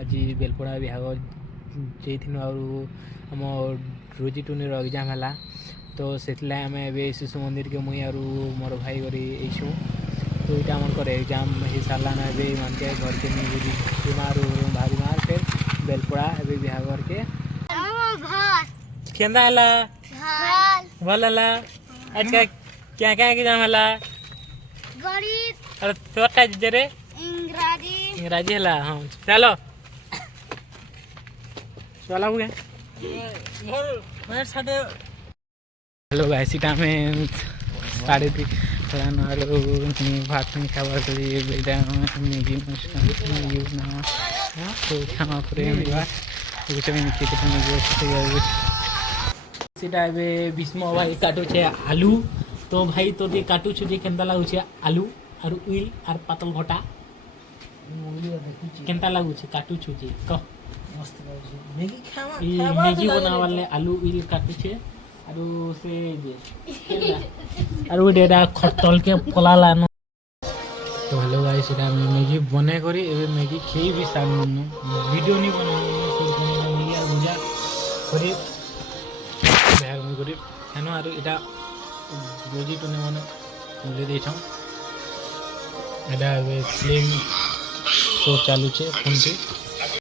आज बेलपड़ा बिहाग जाइनु आम रोजी टुनीर एग्जाम है तो से आम ए शिशु मंदिर के मुई और मोर भाई गरी आईसु तो यहाँ मन एग्जाम हो सारा ना मान के घर के नहीं भारी मार फिर बेलपड़ा ए बिहागर के केंदा हला भल हला आज क्या क्या एग्जाम हला अरे तोर का रे इंग्राजी हला हां चलो चला हुए हेलो गाइस इटा में साढ़े तीन भात नहीं खावा करी मैगी मस्का तो खाना करे कुछ नहीं सीटा ए भीष्म भाई काटू छे आलू तो भाई तो दे काटू छु दे केनता लागु छे आलू और उइल और पातल घटा केनता लागु छे काटू छु जे क मस्त लागु छे मैगी खावा मैगी बनावाले आलू उइल काटू छे और से जे और वो डेडा खटल के पलाला न तो हेलो गाइस इटा मैगी बने करी एबे मैगी खेई भी सामन वीडियो नहीं बनानी शुरू करने मैगी और भुजा करी बैग में करी हेनो और इटा रोजी टने माने ले देछम एटा एबे फिल्म शो चालू छे फोन पे